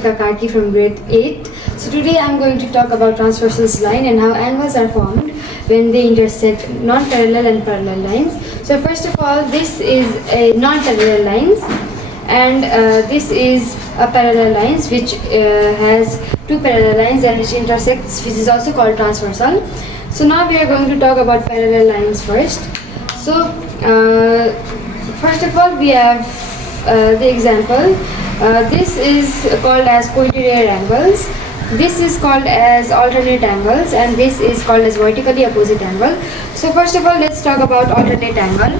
Kakaki from grade 8. So today I'm going to talk about transversal line and how angles are formed when they intersect non-parallel and parallel lines. So first of all, this is a non-parallel lines and this is a parallel lines which has two parallel lines and which intersects, which is also called transversal. So now we are going to talk about parallel lines first. So first of all, we have the example. This is called as co-interior angles. This is called as alternate angles, and this is called as vertically opposite angle. So first of all, let's talk about alternate angle.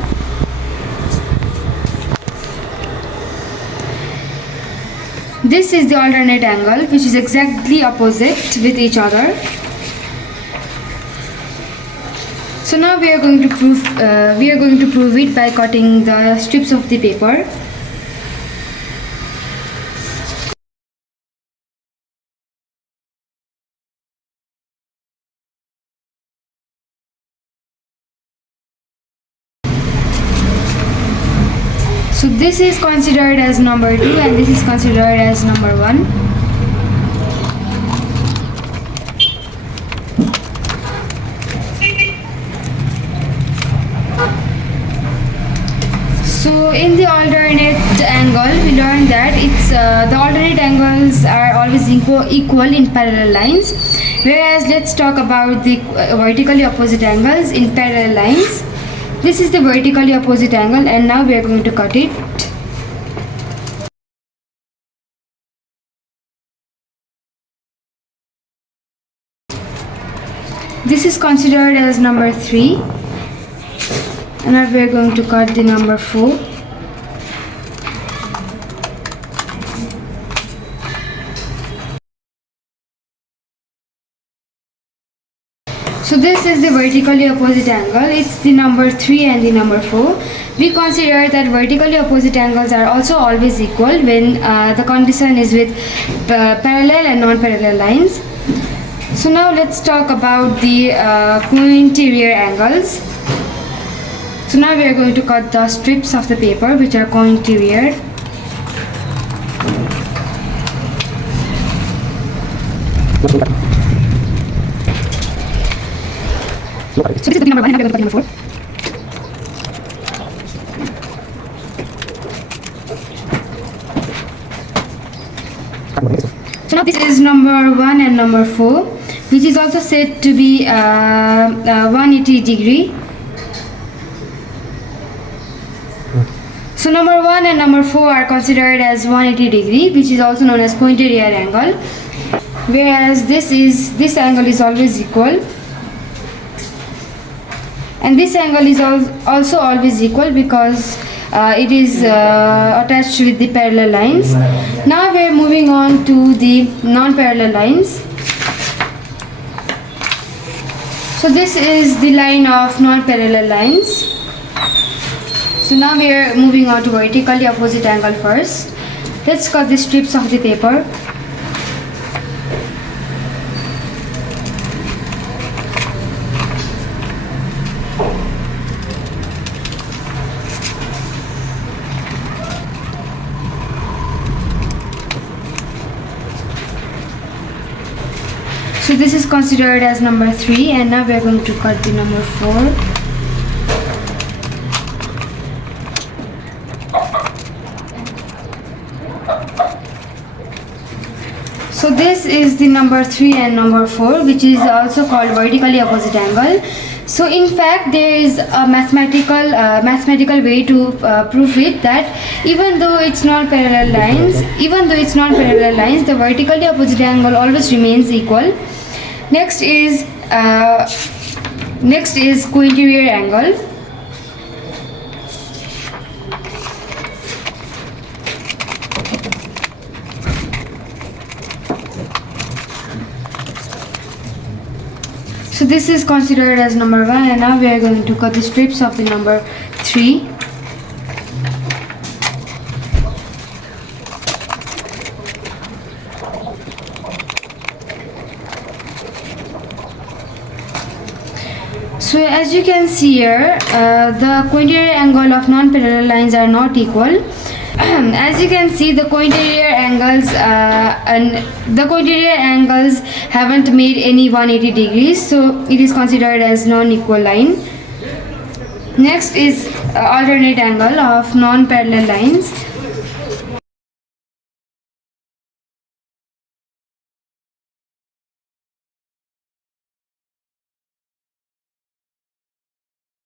This is the alternate angle, which is exactly opposite with each other. So now we are going to prove it by cutting the strips of the paper. So this is considered as number 2 and this is considered as number 1. So in the alternate angle, we learned that the alternate angles are always equal in parallel lines. Whereas let's talk about the vertically opposite angles in parallel lines. This is the vertically opposite angle and now we are going to cut it. This is considered as number 3 and now we are going to cut the number 4. So this is the vertically opposite angle. It's the number 3 and the number 4. We consider that vertically opposite angles are also always equal when the condition is with parallel and non-parallel lines. So now let's talk about the co-interior angles. So now we are going to cut the strips of the paper which are co-interior. So this is the number 1 and now we are going to cut the number 4. So now this is number 1 and number 4, which is also said to be 180 degree. So number 1 and number 4 are considered as 180 degree, which is also known as co-interior angle. Whereas this angle is always equal. And this angle is also always equal because it is attached with the parallel lines. Now we are moving on to the non-parallel lines. So this is the line of non-parallel lines. So now we are moving on to vertically opposite angle first. Let's cut the strips of the paper. So this is considered as number 3 and now we are going to cut the number 4. So this is the number 3 and number 4, which is also called vertically opposite angle. So in fact there is a mathematical way to prove it, that even though it's not parallel lines, the vertically opposite angle always remains equal. Next is co-interior angle. So this is considered as number 1 and now we are going to cut the strips of the number 3. So as you can see here, the co-interior angle of non-parallel lines are not equal. As you can see, the cointerior angles haven't made any 180 degrees, so it is considered as non-equal line. Next is alternate angle of non-parallel lines.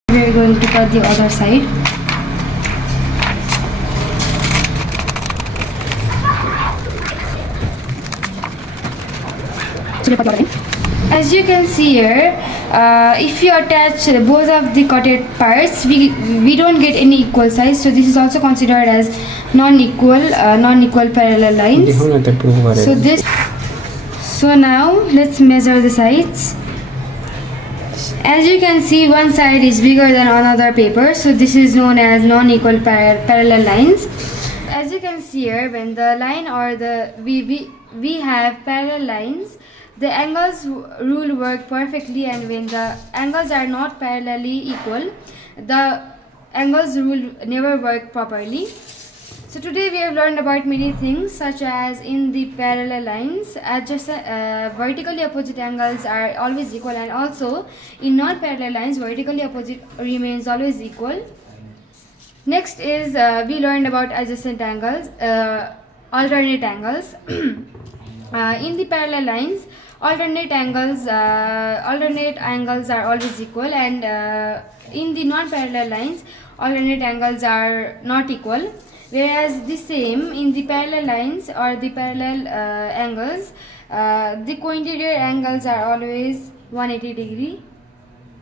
We are going to cut the other side. As you can see here, if you attach both of the cutted parts, we don't get any equal size. So this is also considered as non-equal parallel lines. So now let's measure the sides. As you can see, one side is bigger than another paper, so this is known as non-equal parallel lines. As you can see here, when the line or the we have parallel lines, the angles rule work perfectly, and when the angles are not parallelly equal, the angles rule never work properly. So today we have learned about many things, such as in the parallel lines, vertically opposite angles are always equal, and also in non-parallel lines, vertically opposite remains always equal. Next is we learned about adjacent angles, alternate angles. In the parallel lines, alternate angles are always equal, and in the non-parallel lines, alternate angles are not equal. Whereas the same in the parallel lines or the parallel angles, the cointerior angles are always 180 degree,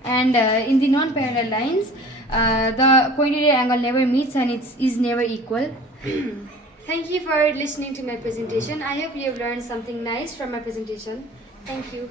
and in the non-parallel lines, the cointerior angle never meets and it is never equal. Thank you for listening to my presentation. I hope you have learned something nice from my presentation. Thank you.